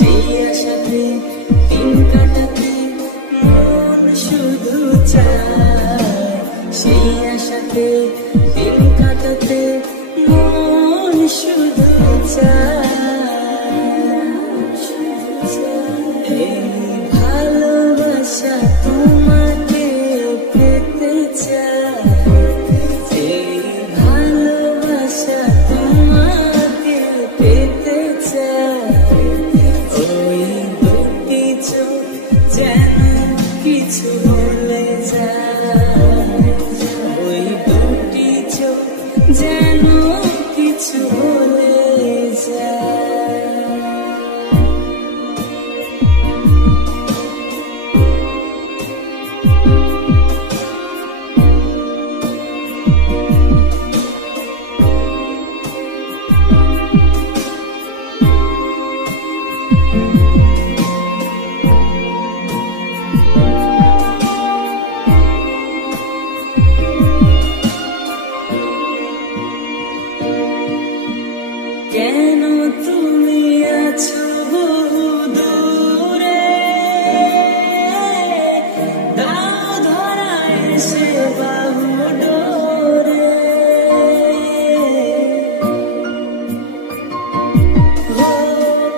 সেই আশাতে দিন কাটাতে মন শুধু চায়, সেই আশাতে দিন কাটাতে মন শুধু চায়। এই ভালোবাসা তোমাকে পেতে চায়, এই ভালোবাসা তোমাকে পেতে চায়। ওই দুটি চোখ যেন কিছু বলে যায়, ওই দুটি চোখ যেন কিছু বলে যায়। কেন তুমি আছো বহু দূরে, দাও ধরা এসে বাহু ডোরে।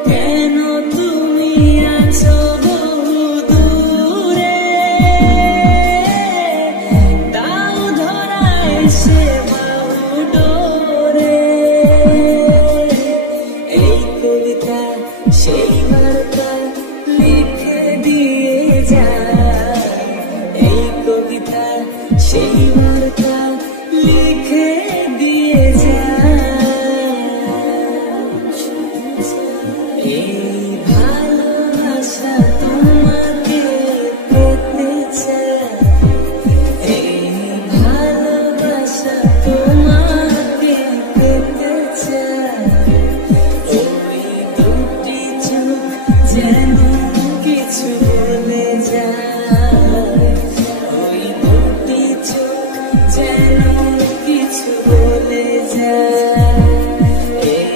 কেন তুমি আছো বহু দূরে, দাও ধরা এসে বাহু ডোরে। এই কবিতা সেই বার্তা লিখে দিয়ে যায়, এই কবিতা সেই বার্তা লিখে দিয়ে যায়। এই ভালোবাসা তোমাকে পেতে চায়, এই ভালোবাসা তোমাকে পেতে চায়। যেন কিছু বলে যায়, ওই দুটি চোখ যেন কিছু বলে যায়। এই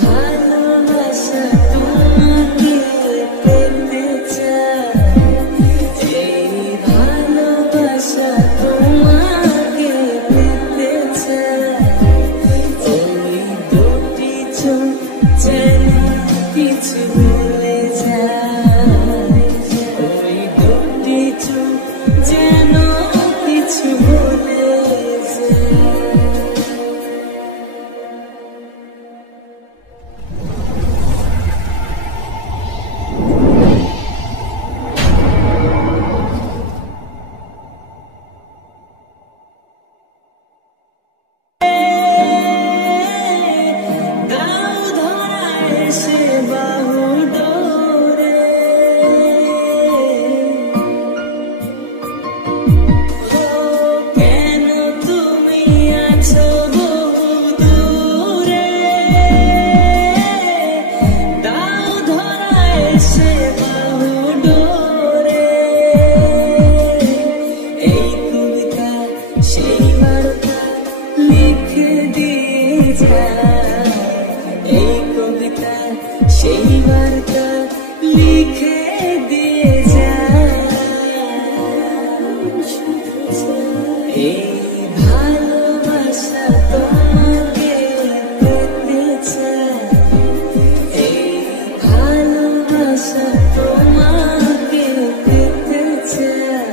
ভালোবাসা তোমাকে পেতে চায়, এই ভালোবাসা তোমাকে পেতে চায়। ওই দুটি চোখ যেন কিছু বলে যায়, ওই দুটি চোখ যেন কিছু বলে যায়। দাও ধরা এসে বাহু ডোরে, কেন তুমি আছো বহু দূরে, দাও ধরা এসে বাহু ডোরে। এই কবিতা সেই বার্তা লিখে দিয়ে যায়, এই কবিতা সেই বার্তা লিখে দিয়ে যায়। এই ভালোবাসা তোমাকে পেতে চায়, এই ভালোবাসা তোমাকে পেতে চায়।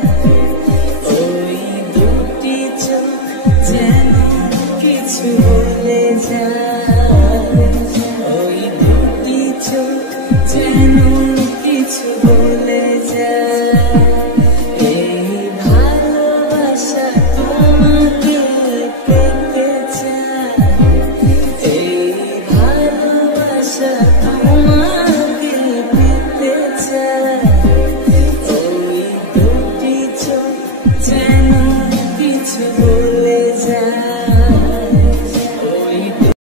ওই দুটি চোখ যেন কিছু বলে যায়,